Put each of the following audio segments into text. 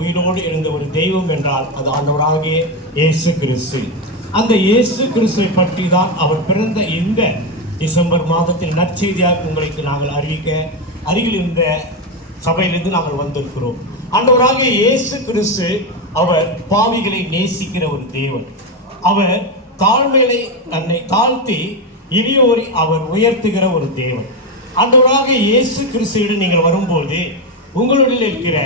உயிரோடு இருந்த ஒரு தெய்வம் என்றால் அது ஆண்டவராகிய இயேசு கிறிஸ்து. அந்த இயேசு கிறிஸ்துவை பற்றி தான் அவர் பிறந்த இந்த டிசம்பர் மாதத்தில் நற்செய்தியாக உங்களுக்கு நாங்கள் அறிவிக்க அருகில் இருந்த சபையிலிருந்து நாங்கள் வந்திருக்கிறோம். ஆண்டவராகிய இயேசு கிறிஸ்து அவர் பாவிகளை நேசிக்கிற ஒரு தேவன். அவர் தாழ்மையை தன்னை தாழ்த்தி எளியோரை அவர் உயர்த்துகிற ஒரு தேவன். ஆண்டவராகிய இயேசு கிறிஸ்துவிடம் நீங்கள் வரும்போது உங்களுடைய இருக்கிற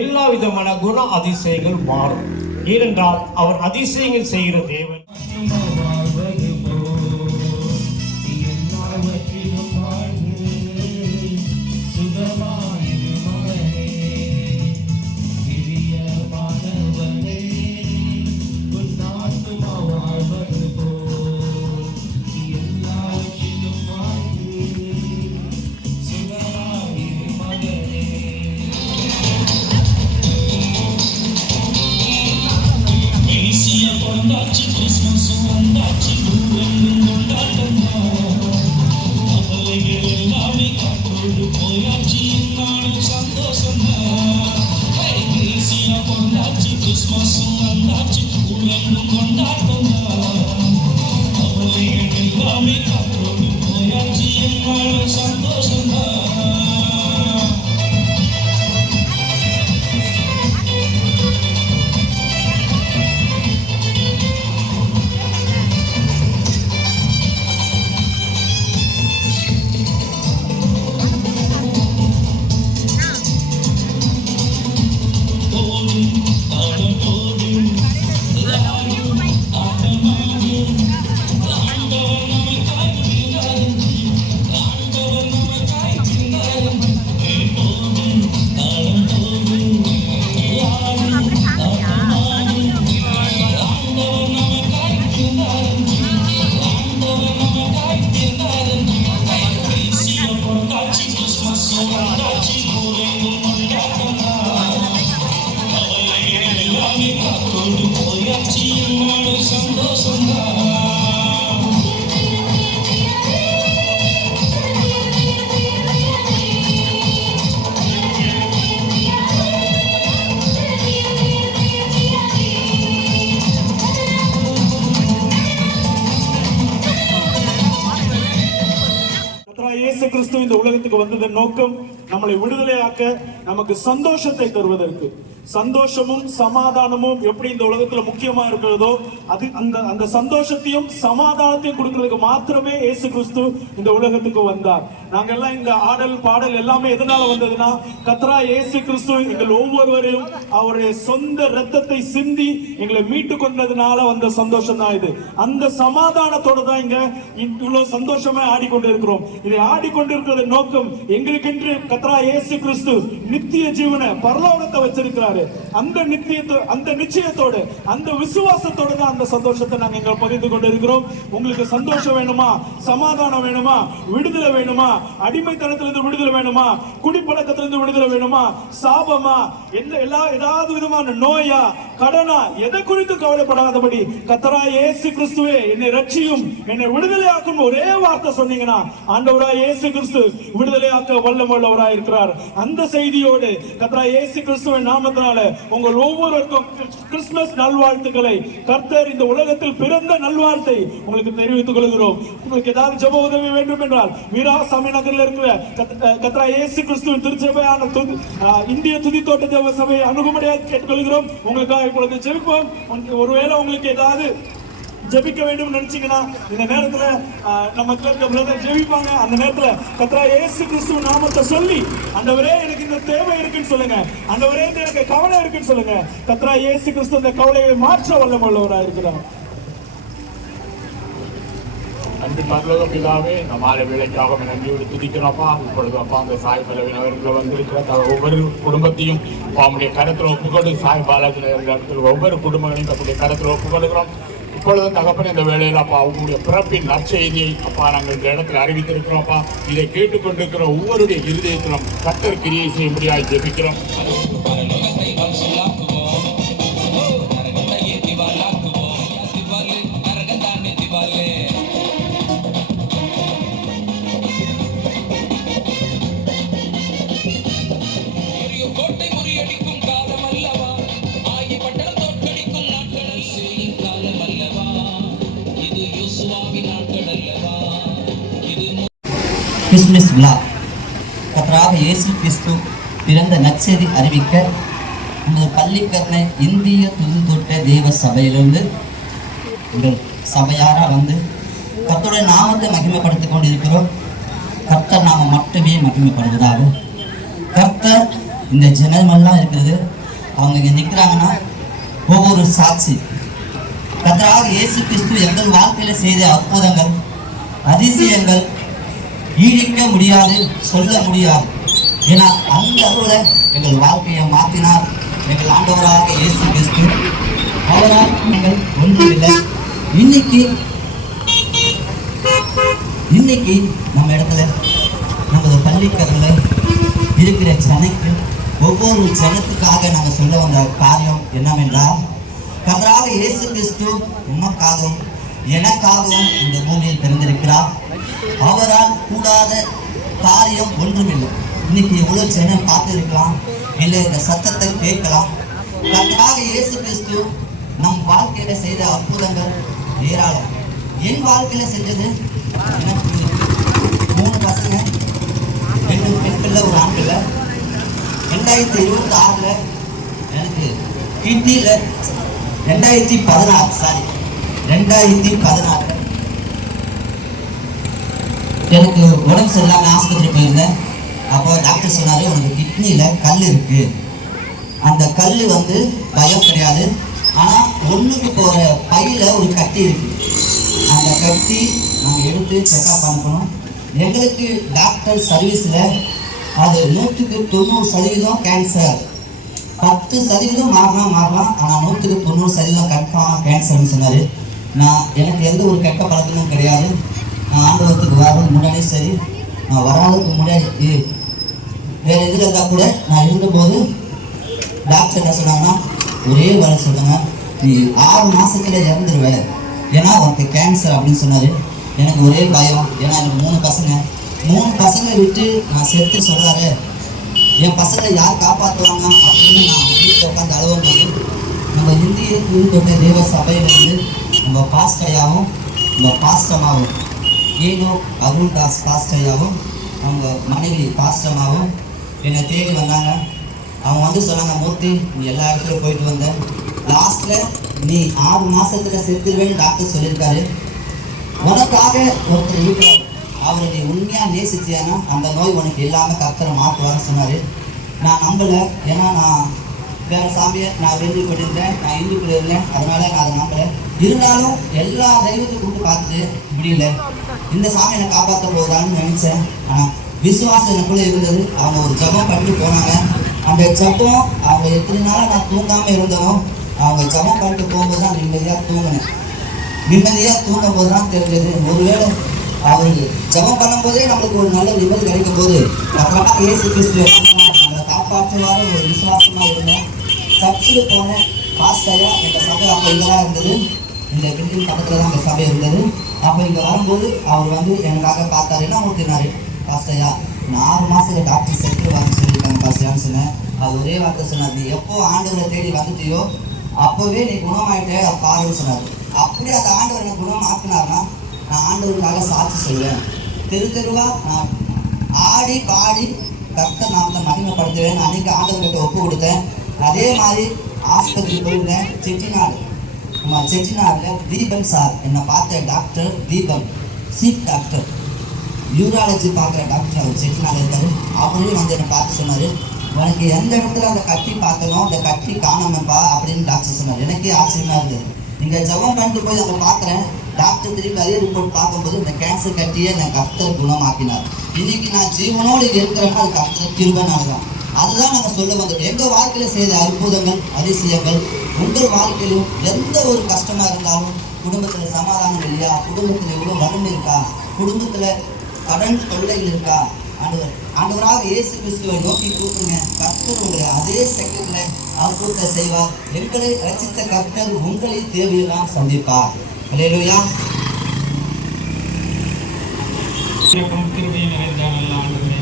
எல்லா விதமான குண அதிசயங்கள் மாறும். ஏனென்றால் அவர் அதிசயங்கள் செய்கிற தேவன். இயேசு கிறிஸ்து இந்த உலகத்துக்கு வந்ததன் நோக்கம் நம்மளை விடுதலையாக்க, நமக்கு சந்தோஷத்தை தருவதற்கு. சந்தோஷமும் சமாதானமும் எப்படி இந்த உலகத்துல முக்கியமா இருக்கிறதோ அது அந்த சந்தோஷத்தையும் சமாதானத்தையும் கொடுக்கிறதுக்கு மாத்திரமே இயேசு கிறிஸ்து இந்த உலகத்துக்கு வந்தார். நாங்க எல்லாம் இந்த ஆடல் பாடல் எல்லாமே எதனால வந்ததுன்னா, கர்த்தராகிய இயேசு கிறிஸ்து எங்கள் ஒவ்வொருவரையும் அவருடைய சொந்த இரத்தத்தை சிந்தி எங்களை மீட்டு கொண்டதுனால வந்த சந்தோஷம் தான் இது. அந்த சமாதானத்தோட தான் இங்க இவ்வளவு சந்தோஷமா ஆடிக்கொண்டு இருக்கிறோம். இதை ஆடிக்கொண்டிருக்கிறது நோக்கம், எங்களுக்கென்று கர்த்தராகிய இயேசு கிறிஸ்து நித்திய ஜீவனை பரலோகத்தை வச்சிருக்கிறார். அந்த நிச்சயத்தோடு அந்த விசுவாசத்தோட தான் அந்த சந்தோஷத்தை நாங்க எங்க பகிர்ந்து கொண்டு இருக்கிறோம். உங்களுக்கு சந்தோஷம் வேணுமா, சமாதானம் வேணுமா, விடுதலை வேணுமா, அடிமைத்தனத்திலிருந்து விடுதலை வேணுமா, குடிப்பழக்கத்திலிருந்து விடுதலை வேணுமா, சாபமா, ஏதாவது விதமான நோயா, கடனா, எதை குறித்து கவலைப்படாதபடி கர்த்தராகிய இயேசு கிறிஸ்துவே என்னை ரட்சியும், என்னை விடுதலையாக்கும் ஒரே வார்த்தை சொன்னீங்கன்னா ஆண்டவராகிய இயேசு கிறிஸ்து விடுதலையாக்க வல்லமையுள்ளவராய் இருக்கிறார். அந்த செய்தியோடு கர்த்தராகிய இயேசு கிறிஸ்துவின் நாமத்தினால உங்கள் ஒவ்வொருவருக்கும் கிறிஸ்துமஸ் நல்வாழ்த்துக்களை, கர்த்தர் இந்த உலகத்தில் பிறந்த நல்வாழ்த்தை உங்களுக்கு தெரிவித்துக் கொள்கிறோம். உங்களுக்கு ஏதாவது ஜெப உதவி வேண்டும் என்றால் வீராசாமி நகரில் இருக்கிற கர்த்தராகிய இயேசு கிறிஸ்துவின் திருச்சபையான இந்திய துதித்தோட்ட தேவ சபையை அணுகும்படியாக கேட்டுக்கொள்கிறோம். உங்களுக்காக இப்பொழுது ஜெபிப்போம். ஒருவேளை உங்களுக்கு ஏதாவது ஜெபிக்க வேண்டும் நினைச்சீங்கன்னா இந்த நேரத்துல நம்ம பிரதர் ஜெபிப்பாங்க. அந்த நேரத்துல கர்த்தராகிய இயேசு கிறிஸ்து நாமத்தை சொல்லி, ஆண்டவரே எனக்கு இந்த தேவை இருக்குன்னு சொல்லுங்க, ஆண்டவரே எனக்கு கவலை இருக்குன்னு சொல்லுங்க. கர்த்தராகிய இயேசு கிறிஸ்து இந்த கவலையை மாற்ற வல்லமையுள்ளவராக இருக்கிறார். அன்பு பரலோக பிதாவே, நம்மால வேலைக்காக நன்றியோடு துதிக்கிறோம்ப்பா. இப்பொழுது அப்பா அந்த சாய் பலவினவர்கள் வந்திருக்கிற ஒவ்வொரு குடும்பத்தையும் அவங்களுடைய கருத்தில் ஒப்புக்கொண்டு, சாய் பாலாஜி இடத்துல ஒவ்வொரு குடும்பங்களையும் தன்னுடைய கருத்தில் ஒப்புக்கொள்கிறோம். இப்பொழுது தகப்பன் இந்த வேளையில் அப்பா அவங்களுடைய பிறப்பின் நற்செய்தியை அப்பா நாங்கள் இந்த இடத்துல அறிவித்திருக்கிறோம்ப்பா. இதை கேட்டுக்கொண்டிருக்கிற ஒவ்வொருடைய இருதயத்திலும் கர்த்தர் கிரியை செய்யும்படியாக ஜெபிக்கிறோம். கோட்டை முறியடிக்கும் காலம் அல்லவா கிறிஸ்துமஸ் விழா கர்த்தராக இயேசு கிறிஸ்து பிறந்த நற்செய்தி அறிவிக்க இந்த பள்ளிக்கரணை இந்திய துதித்தொட்ட தேவ சபையிலிருந்து எங்கள் சபையாராக வந்து கர்த்தருடைய நாமத்தை மகிமைப்படுத்திக் கொண்டிருக்கிறோம். கர்த்தர் நாம மட்டுமே மகிமைப்படுவதாக. கர்த்தர் இந்த ஜனமெல்லாம் இருக்கிறது, அவங்க இங்கே நிற்கிறாங்கன்னா ஒவ்வொரு சாட்சி. கர்த்தராக இயேசு கிறிஸ்து எங்கள் வாழ்க்கையில செய்த அற்புதங்கள் அதிசயங்கள் ஈடிக்க முடியாது, சொல்ல முடியாது. ஏன்னா அந்த அருளை எங்கள் வாழ்க்கையை மாற்றினார் எங்கள் ஆண்டவராக இயேசு கிறிஸ்து. அவரால் நீங்கள் ஒன்றுமில்லை. இன்னைக்கு நம்ம இடத்துல நமது பள்ளிக்கரல இருக்கிற ஜனக்கு ஒவ்வொரு ஜனத்துக்காக நாங்கள் சொல்ல வந்த காரியம் என்னவென்றால், கர்த்தராக இயேசு கிறிஸ்து உமக்காகவும் எனக்காகவும் இந்த பூமியில் பிறந்திருக்கிறார். அவரால் கூடாத காரியம் ஒன்றுமில்லை. இன்னைக்கு எவ்வளவு ஜனம் பார்த்திருக்கலாம், இல்லை இந்த சத்தத்தை கேட்கலாம். கர்த்தராக இயேசு கிறிஸ்து நம் வாழ்க்கையில செய்த அற்புதங்கள் ஏராளம். என் வாழ்க்கையில செஞ்சது, எனக்கு 3 பசங்க, 2 பெண் பிள்ளை, ஒரு ஆண் பிள்ளை. 2026 எனக்கு கிட்னியில 2016 எனக்கு உடம்பு சரியில்லாம ஆஸ்பத்திரி போயிருந்தேன். அப்போ டாக்டர் சொன்னாரு, உனக்கு கிட்னியில கல் இருக்கு. அந்த கல் பயம் கிடையாது, ஆனா ஒண்ணுக்கு போற பையில ஒரு கட்டி இருக்கு. அந்த கட்டி நாங்க எடுத்து செக்அப் பண்ணணும். எங்களுக்கு டாக்டர் சர்வீஸ்ல அது 100% கேன்சர். 10% மாறலாம், ஆனா 190% கன்ஃபார்மா கேன்சர்னு சொன்னாரு. எனக்கு எந்த ஒரு கெட்ட பழக்கமும் கிடையாது. நான் ஆண்டவத்துக்கு வர்றதுக்கு முன்னாடி சரி, நான் வராதுக்கு முன்னாடி வேற எதில் இருந்தால் கூட நான் இருந்தபோது டாக்டர் என்ன சொன்னாங்கன்னா, ஒரே வேலை சொல்லுங்க, நீ 6 மாசத்துல இறந்துருவேன், ஏன்னா உனக்கு கேன்சர் அப்படின்னு சொன்னாரு. எனக்கு ஒரே பயம். ஏன்னா எனக்கு 3 பசங்க விட்டு நான் செத்து சொல்றாரு, என் பசங்களை யார் காப்பாற்றுவாங்க அப்படின்னு நான் வீட்டில் உட்காந்து அழுவும்போது, நம்ம இந்திய துதித்தொட்ட தேவ சபையிலிருந்து நம்ம பாஸ்டையாவும் நம்ம பாஸ்டமாவும் ஏனோ அருள்தாஸ் பாஸ்டையாவும் அவங்க மனைவி பாஸ்டமாவும் என்னை தேடி வந்தாங்க. அவங்க சொன்னாங்க, மூர்த்தி நீ எல்லா இடத்துலையும் போயிட்டு வந்த, லாஸ்ட்ல நீ 6 மாசத்துல செத்துருவேன்னு டாக்டர் சொல்லியிருக்காரு. உனக்காக ஒருத்தர் வீட்டில் அவரை நீ உண்மையா நேசிச்சியானா அந்த நோய் உனக்கு இல்லாம கர்த்தரை மாற்றுவான்னு சொன்னாரு. நான் நம்பல. ஏன்னா நான் வேற சாமியை நான் வெற்றி கொண்டிருந்தேன், நான் இந்துக்குள்ள இருந்தேன், அதனால நான் அதை நம்பல. இருந்தாலும் எல்லா தெய்வத்தை கூப்பிட்டு பார்த்துட்டு இப்படி இல்லை, இந்த சாமி என்னை காப்பாற்ற போகுதான்னு நினைச்சேன். ஆனா விசுவாசம் எனக்குள்ள இருந்தது. அவங்க ஒரு ஜபம் பண்ணிட்டு போனாங்க. அந்த ஜபம் அவங்க எத்தனை நாளா நான் தூங்காம இருந்தோம், அவங்க ஜபம் பண்ணிட்டு போகும்போது தான் நிம்மதியா தூங்கினேன். நிம்மதியா தூங்கும் போது தான் தெரிஞ்சது, ஒருவேளை அவருக்கு ஜபம் பண்ணும் போதே நம்மளுக்கு ஒரு நல்ல நிம்மதி கிடைக்கும் போது அப்புறமா இயேசு கிறிஸ்து நம்மளை காப்பாற்றுவாரு ஒரு விசுவாசமா இருந்தேன். சர்ச்சில் போனேன். பாஸ்டையா எங்கள் சபை அப்போ இங்கதான் இருந்தது, இந்த பில்டிங் பக்கத்துல தான் எங்கள் சபை இருந்தது. அப்போ இங்கே வரும்போது அவர் எனக்காக பார்த்தாரு. என்ன ஊற்றினாரு, பாஸ்டையா நான் 6 மாசத்துல டாக்டர் செத்துருவாங்கன்னு சொல்லியிருக்காங்க பாஸ்டையான்னு சொன்னேன். அவர் ஒரே வார்த்தை சொன்னார், நீ எப்போ ஆண்டவரை தேடி வந்துட்டியோ அப்போவே நீ குணமாயிட்டே பாருன்னு சொன்னார். அப்படியே அந்த ஆண்டவர் என்ன குணம் ஆக்கினார்னா நான் ஆண்டவருக்காக சாட்சி சொல்லுவேன். தெருவா நான் ஆடி பாடி கர்த்தர் நாமத்தை மகிமைப்படுத்துவேன். அன்னைக்கு ஆண்டவர்கிட்ட ஒப்பு கொடுத்தேன். அதே மாதிரி ஆஸ்பத்திரி போயிருந்தேன். செட்டிநாடுல தீபன் சார் என்னை பார்த்த doctor, Deepan chief doctor, urology பார்க்குற டாக்டர், அவர் செட்டிநாடு இருக்காரு. அவரையும் என்னை பார்த்து சொன்னாரு, உனக்கு எந்த இடத்துல அந்த கட்டி பார்த்தனும் அந்த கட்டி காணாமப்பா அப்படின்னு டாக்டர் சொன்னார். எனக்கே ஆச்சரியமா இருந்தது. நீங்க ஜபம் பண்ணிட்டு போய் அங்கே பார்க்குறேன், டாக்டர் திருப்பி அதே ரிப்போர்ட் பார்க்கும்போது இந்த கேன்சர் கட்டியை நான் கர்த்தர் குணமாக்கினார். இன்னைக்கு நான் ஜீவனோடு இருக்கிறேன்னா அது கர்த்தர் கிருபைனால்தான். அதுதான் நாங்கள் சொல்ல வந்தோம். எங்கள் வாழ்க்கையில செய்த அற்புதங்கள் அதிசயங்கள் உங்கள் வாழ்க்கையிலும் எந்த ஒரு கஷ்டமா இருந்தாலும், குடும்பத்துல சமாதானம் இல்லையா, குடும்பத்துல எவ்வளவு வறுமை இருக்கா, குடும்பத்துல கடன் தொல்லைகள் இருக்கா, ஆண்டவராக இயேசு கிறிஸ்துவை நோக்கி கூப்பிடுங்க. கர்த்தர் உங்களை அதே செகண்ட்ல அற்புதத்தை செய்வார். எங்களை ரசித்த கர்த்தர் உங்களை தேவையெல்லாம் சந்திப்பார். அல்லேலூயா. கிருபை நிறைந்த நல்ல ஆண்டவரே,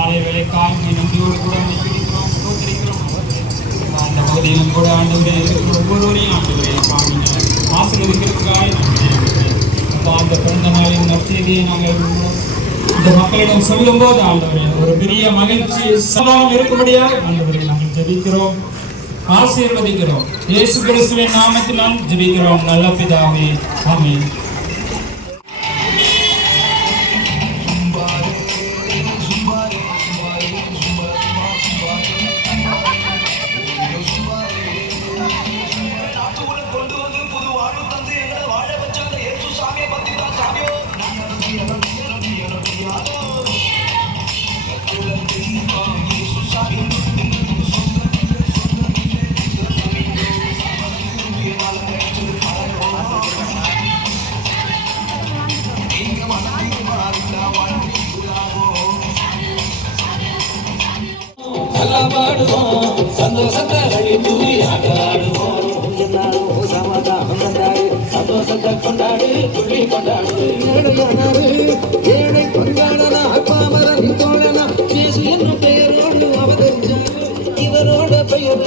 ஆலய வேலைக்காக நம்பியோடு கூட பிடிக்கிறோம், ஸ்தோத்திரிக்கிறோம். அந்த பகுதியிலும் கூட ஆண்டவரே ஒவ்வொருவரையும் ஆண்டவரே ஆசீர்வதிக்கிறதுக்காக அந்த பிறந்த நாளின் நற்செய்தியை நாங்கள் இந்த மக்களிடம் சொல்லும் போது ஆண்டவரே ஒரு பெரிய மகிழ்ச்சி சமாதானம் இருக்கும்படியாக ஆண்டவரே நாங்கள் ஜெபிக்கிறோம், ஆசீர்வதிக்கிறோம். இயேசு கிறிஸ்துவின் நாமத்தினால் ஜெபிக்கிறோம் நல்ல பிதாவே, ஆமென். சந்தோஷத்தை அழித்தூரி ஆடுவோம், சமாதானம் கொண்டாடு, சந்தோஷத்தை கொண்டாடு, துள்ளி கொண்டாடு. ஏழை பங்காளனா பாமரன் தோழனா இயேசு என்ற பெயரோடு அவதரிச்சார், இவரோட பெயர்